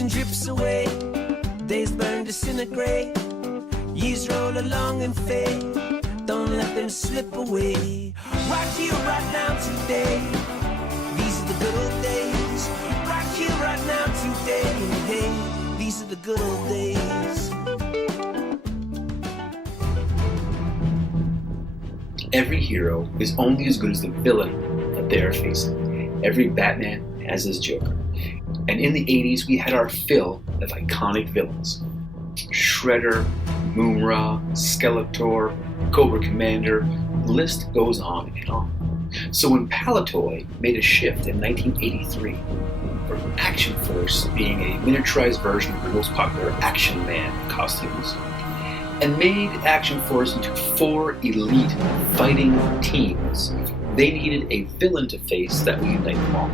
and drips away. Days burn, disintegrate. Years roll along and fade. Don't let them slip away. Right here, right now, today. These are the good old days. Right here, right now, today. Hey, these are the good old days. Every hero is only as good as the villain that they are facing. Every Batman has his Joker. And in the 80s, we had our fill of iconic villains. Shredder, Moon-Ra, Skeletor, Cobra Commander, the list goes on and on. So when Palitoy made a shift in 1983 from Action Force being a miniaturized version of the most popular Action Man costumes, and made Action Force into 4 elite fighting teams, they needed a villain to face that would unite them all.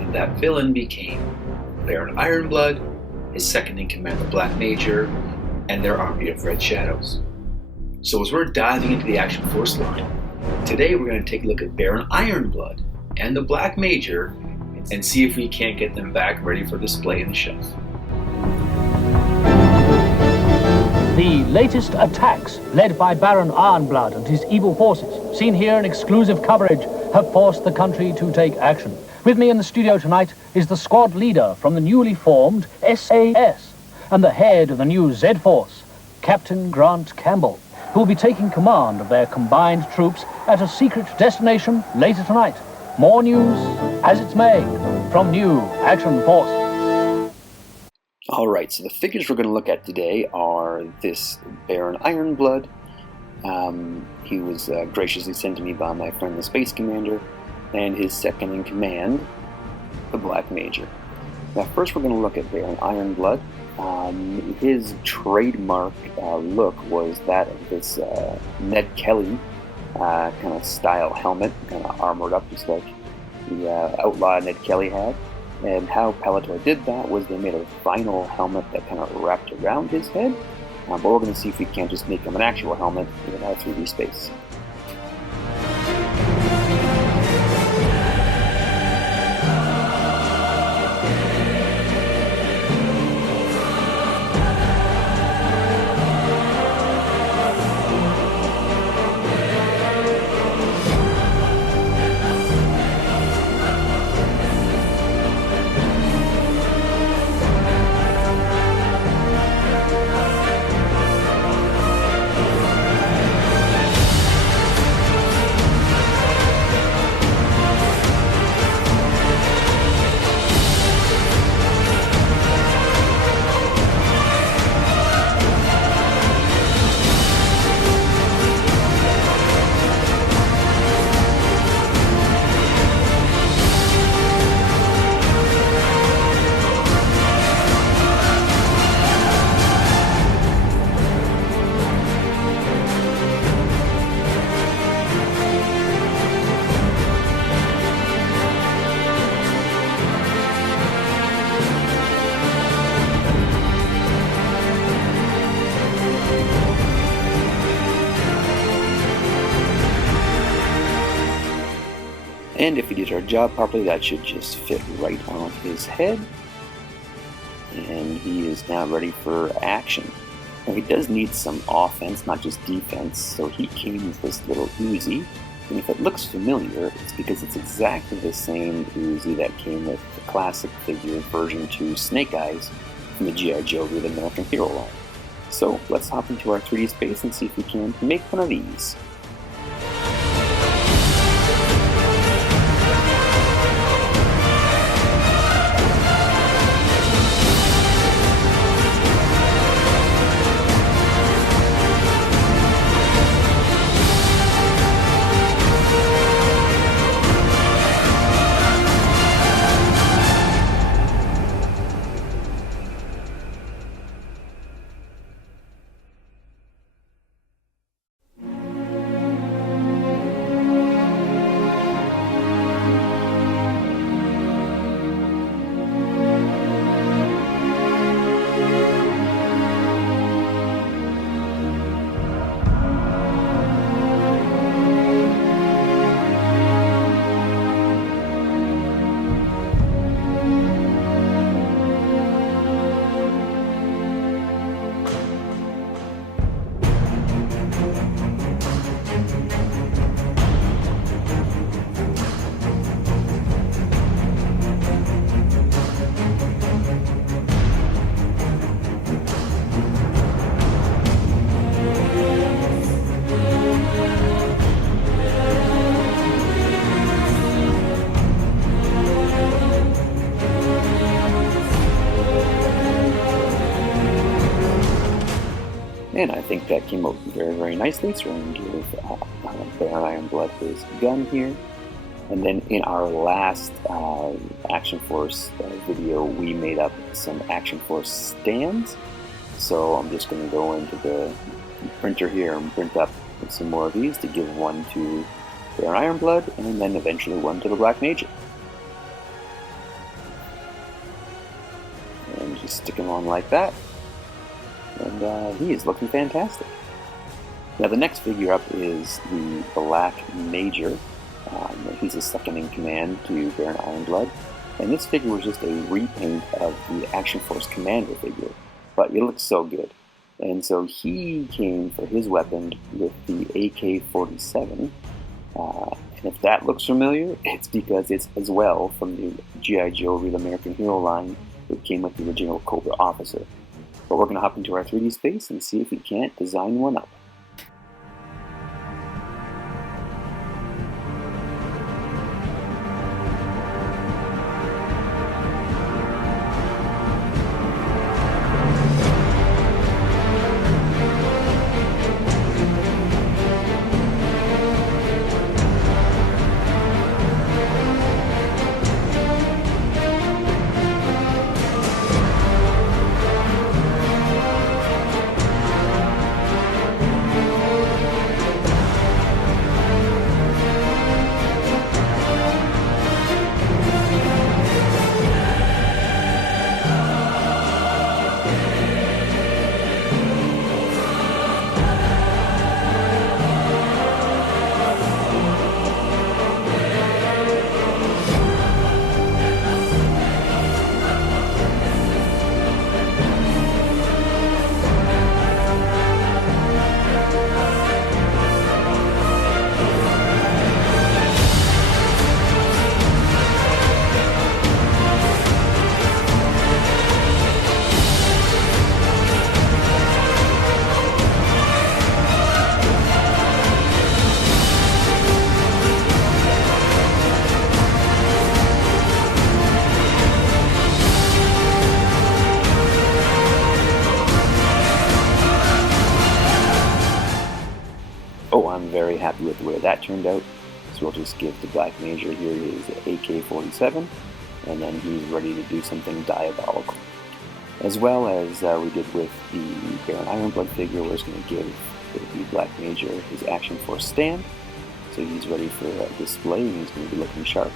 And that villain became Baron Ironblood, his second-in-command, the Black Major, and their army of Red Shadows. So as we're diving into the Action Force line, today we're going to take a look at Baron Ironblood and the Black Major and see if we can't get them back ready for display in the shelf. The latest attacks, led by Baron Ironblood and his evil forces, seen here in exclusive coverage, have forced the country to take action. With me in the studio tonight is the squad leader from the newly formed SAS and the head of the new Z-Force, Captain Grant Campbell, who will be taking command of their combined troops at a secret destination later tonight. More news as it's made from New Action Force. All right, so the figures we're going to look at today are this Baron Ironblood. He was graciously sent to me by my friend the Space Commander, and his second-in-command, the Black Major. Now first we're going to look at Baron Ironblood. His trademark look was that of this Ned Kelly kind of style helmet, kind of armored up just like the outlaw Ned Kelly had. And how Palitoy did that was they made a vinyl helmet that kind of wrapped around his head. But we're going to see if we can't just make him an actual helmet in our 3D space. And if he did our job properly, that should just fit right on his head. And he is now ready for action. Now he does need some offense, not just defense, so he came with this little Uzi. And if it looks familiar, it's because it's exactly the same Uzi that came with the classic figure version 2 Snake Eyes from the G.I. Joe The American Hero line. So let's hop into our 3D space and see if we can make one of these. again, I think that came out very, very nicely. So we're going to give Baron Ironblood his gun here. And then in our last Action Force video, we made up some Action Force stands. So I'm just going to go into the printer here and print up some more of these to give one to Baron Ironblood and then eventually one to the Black Major. And just stick him on like that. And he is looking fantastic. Now the next figure up is the Black Major. He's a second in command to Baron Ironblood. And this figure was just a repaint of the Action Force Commander figure. But it looks so good. And so he came for his weapon with the AK-47. And if that looks familiar, it's because it's as well from the G.I. Joe Real American Hero line that came with the original Cobra officer. But we're going to hop into our 3D space and see if we can't design one up. Oh, I'm very happy with the way that turned out. So we'll just give the Black Major here his AK-47, and then he's ready to do something diabolical. As well as we did with the Baron Ironblood figure, we're just going to give the Black Major his Action Force stand. So he's ready for display and he's going to be looking sharp.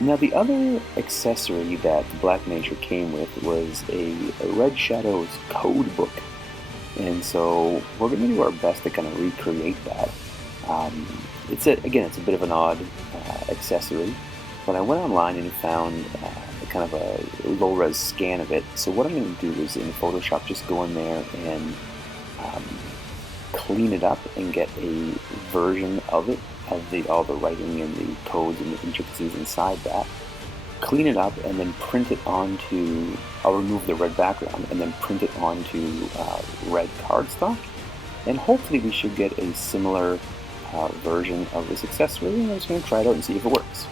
Now the other accessory that the Black Major came with was a Red Shadows code book. And so we're going to do our best to kind of recreate that. It's a bit of an odd accessory, but I went online and found kind of a low-res scan of it. So what I'm going to do is in Photoshop just go in there and clean it up and get a version of it, of all the writing and the codes and the intricacies inside that. Clean it up and then print it onto, I'll remove the red background and then print it onto red cardstock, and hopefully we should get a similar version of this accessory, and I'm just going to try it out and see if it works.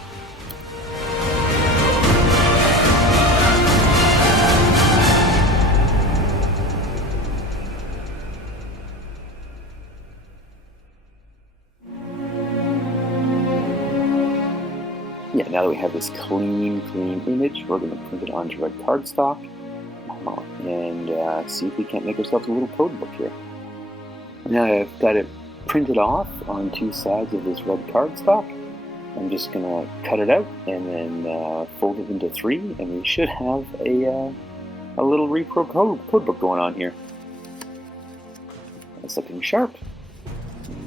Yeah, now that we have this clean image, we're going to print it onto red cardstock and see if we can't make ourselves a little code book here. Now I've got it printed off on two sides of this red cardstock. I'm just going to cut it out and then fold it into three, and we should have a little repro code book going on here. It's looking sharp.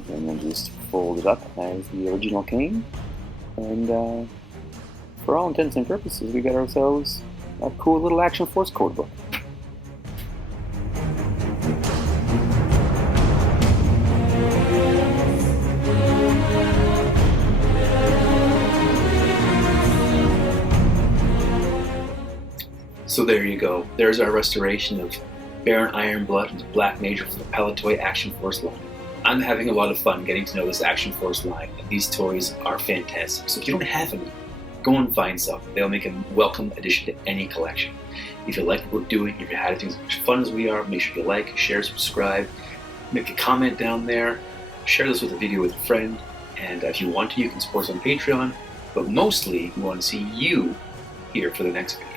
And then just fold it up as the original came. And for all intents and purposes, we got ourselves a cool little Action Force code book. So there you go. There's our restoration of Baron Ironblood and the Black Major for the Palitoy Action Force line. I'm having a lot of fun getting to know this Action Force line, and these toys are fantastic. So if you don't have any, go and find some. They'll make a welcome addition to any collection. If you like what we're doing, if you're having as much fun as we are, make sure you like, share, subscribe, make a comment down there, share this with a video with a friend, and if you want to, you can support us on Patreon, but mostly we want to see you here for the next video.